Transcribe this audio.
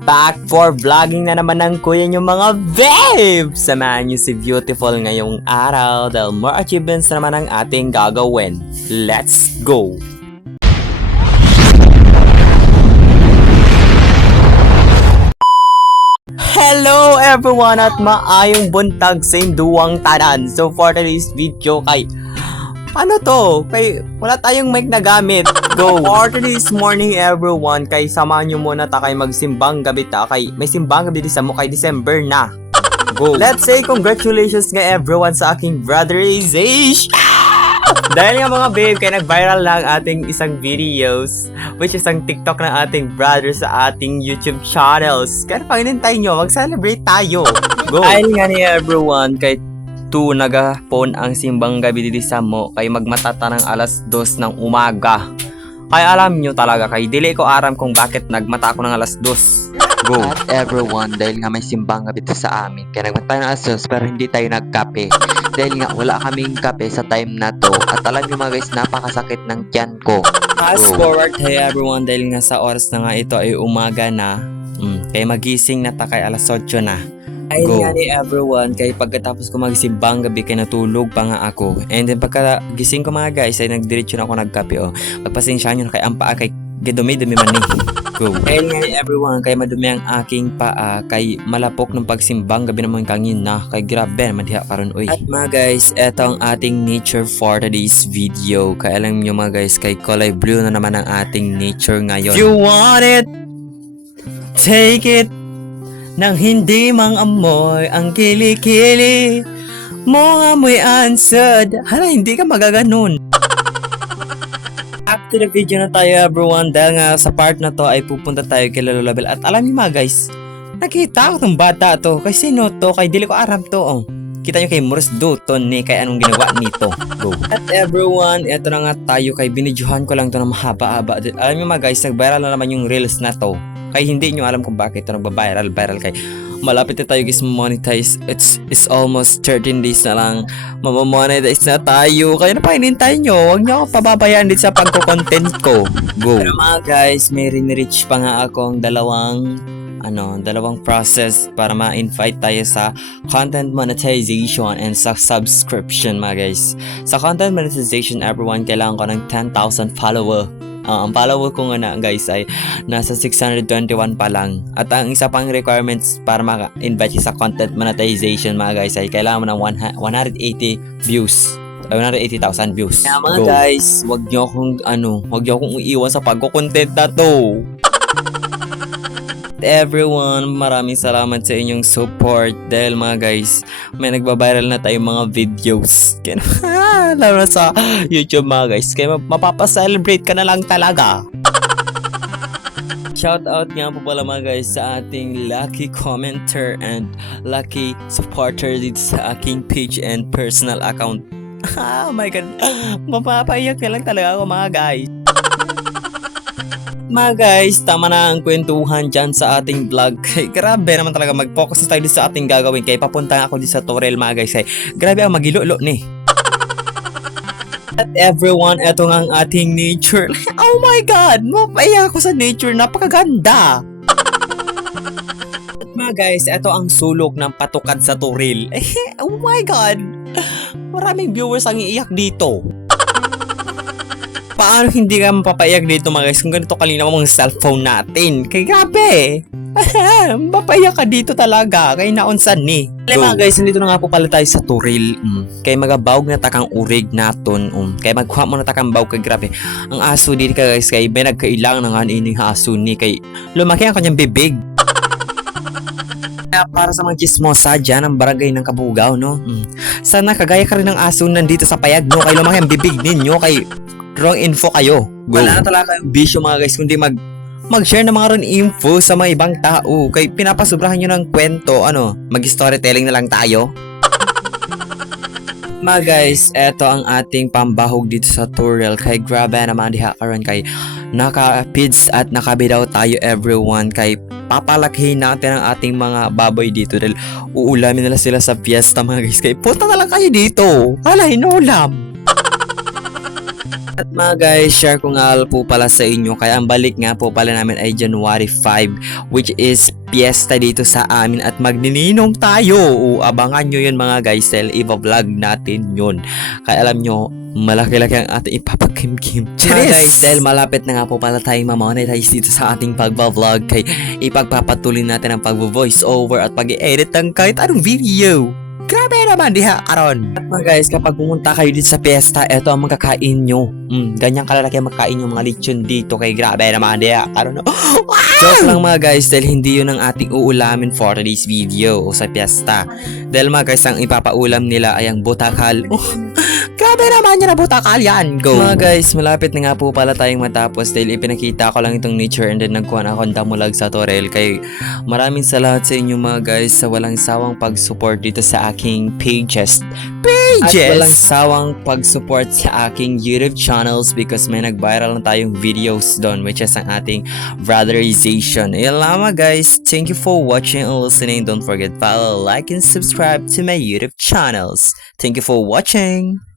back for vlogging na naman ng kuya nyo mga babe! Samahan nyo si Beautiful ngayong araw dahil more achievements naman ang ating gagawin. Let's go! Hello everyone at maayong buntag sa induwang tanan. So for today's video kay wala tayong mic na gamit. Go! For today's morning everyone, kay samahan nyo muna ta kay magsimbang gabi ta. Kay may simbang gabi di sa mo kay December na. Go! Let's say congratulations nga everyone sa aking brother Azish! Dahil nga mga babe, kay nag-viral lang ating isang videos, which is ang TikTok ng ating brother sa ating YouTube channels. Kaya panginintay nyo, mag-celebrate tayo. Go! Dahil nga ni everyone, kay nagapon ang simbang gabi dito sa mo, kay magmatata ng alas 2 ng umaga. Kaya alam nyo talaga, kay dili ko aram kung bakit nagmata ako ng alas 2. Go! At everyone, dahil nga may simbang gabi sa amin, kaya nagmata ng alas 2 pero hindi tayo nagkape. Dahil nga wala kaming kape sa time na to. At alam nyo mga guys, napakasakit ng tiyan ko. Fast forward, hey everyone, dahil nga sa oras na nga ito ay umaga na, kaya magising na ta kay alas 8 na. Ayun Go. nga ni everyone, kay pagkatapos ko magsimbang gabi kay natulog pa nga ako. And then pagkagising ko mga guys ay nagdiretso na ako nagkape Pagpasensya nyo na kay ang paa kay dumi-dumi man ni. Go. Ayun nga ni everyone, kay madumi ang aking paa kay malapok ng pagsimbang gabi naman kangin na kay grabe naman diha karon oy. At mga guys, eto ang ating nature for today's video. Kaya alam nyo mga guys, kay kulay blue na naman ang ating nature ngayon. You want it? Take it. Nang hindi mang amoy ang kilikili mo amoy answered. Hala, hindi ka magaganon. Back to the video na tayo everyone. Dahil nga sa part na to ay pupunta tayo kay Lolo Label. At alam niyo mga guys, nakita ko tong bata to. Kay sino to? Kay dili ko aram to. Kita nyo kay Morris Doughton ni kay anong ginagawa nito. Go. At everyone, eto na nga tayo. Kay binidyohan ko lang to na mahaba-haba. Alam niyo mga guys, nag-viral na naman yung reels na to. Kaya hindi nyo alam kung bakit ito nagba-viral kay malapit na tayo guys monetize. It's almost 13 days na lang mamamonetize na tayo. Kaya na painintay nyo, huwag nyo ako pababayaan dito sa pagko-content ko. Go! Pero mga guys, may rin-reach pa nga akong dalawang process para ma-invite tayo sa content monetization and sa subscription mga guys. Sa content monetization everyone, kailangan ko ng 10,000 follower. Ang follower ko nga na guys ay nasa 621 pa lang. At ang isa pang requirements para maka-invite sa content monetization mga guys ay kailangan mo ng 180 views. 180,000 views. Kaya mga guys, wag niyo akong iiwan sa pagko-content na to. Everyone, maraming salamat sa inyong support dahil mga guys, may nagba-viral na tayong mga videos. Lalo na sa YouTube mga guys, kaya mapapaselebrate ka na lang talaga. Shoutout nga po pala mga guys sa ating lucky commenter and lucky supporter dito sa aking page and personal account. Oh my god, mapapaiyak na lang talaga ako mga guys. Mga guys, tama na ang kwentuhan dyan sa ating vlog. Grabe naman talaga, mag-focus tayo sa ating gagawin. Kaya papunta ako dito sa tutorial mga guys. Grabe ang magilolo ni. At everyone, eto nga ang ating nature. Oh my god, mapaiyak ako sa nature. Napakaganda. At mga guys, eto ang sulok ng patukad sa tutorial. Oh my god, maraming viewers ang iiyak dito. Paano hindi ka mapapaiyak dito mga guys kung ganito kalinaw ang cellphone natin? Kaya grabe! Mapapaiyak ka dito talaga. Kaya naunsan ni. Mga guys, nandito na nga po pala tayo sa turil. Kaya magabawag na takang urig naton. Kaya magkuha mo na takang bawag. Kaya grabe. Ang aso dito ka guys, kaya may nagkailangan na nga ining aso ni. Kaya lumaki ang kanyang bibig. Kaya para sa mga chismosa dyan, ang barangay ng Kabugaw, no? Sana kagaya ka rin ng aso nandito sa payag, no? Kaya lumaki ang bibig ninyo. Kaya wrong info kayo. Go. Wala na talaga kayong bisyo mga guys, kundi mag-share ng mga wrong info sa mga ibang tao. Kaya pinapasubrahan nyo ng kwento, mag-storytelling na lang tayo. Mga guys, eto ang ating pambahog dito sa tutorial. Kay grabe naman diha karon kay naka-pids at nakabidaw tayo everyone. Kay papalakihin natin ang ating mga baboy dito dahil uulamin nila sila sa fiesta mga guys. Kay punta na lang kayo dito. Hala, inulam. At mga guys, share ko nga po pala sa inyo. Kaya ang balik nga po pala namin ay January 5, which is piyesta dito sa amin at magnininong tayo. Abangan nyo yun mga guys dahil iba-vlog natin yun. Kaya alam nyo, malaki-laki ang ating ipapakimkim. Mga guys, dahil malapit na nga po pala tayong mamonetize dito sa ating pagbablog, kay ipagpapatuloy natin ang pag-voice over at pag-edit ng kahit anong video. Grabe naman diha karon. At mga guys, kapag pumunta kayo dito sa piyesta, eto ang magkakain nyo. Ganyan kalalaki ang magkain yung mga lechon dito, kay grabe naman diha karon. Wow! Joke lang mga guys, dahil hindi yun ang ating uulamin for today's video o sa piyesta. Dahil mga guys, ang ipapaulam nila ay ang butakal. Grabe naman yan ang butakal yan. Go! Mga guys, malapit na nga po pala tayong matapos dahil ipinakita ko lang itong nature and then nagkuhan ako ng damulag sa Torel. Kay maraming salamat sa inyo mga guys sa walang sawang pag-support dito sa aking pages. At walang sawang pag-support sa aking YouTube channels because may nag-viral na tayong videos doon, which is ang ating brotherization. Ayan lang mga guys. Thank you for watching and listening. Don't forget follow, like, and subscribe to my YouTube channels. Thank you for watching.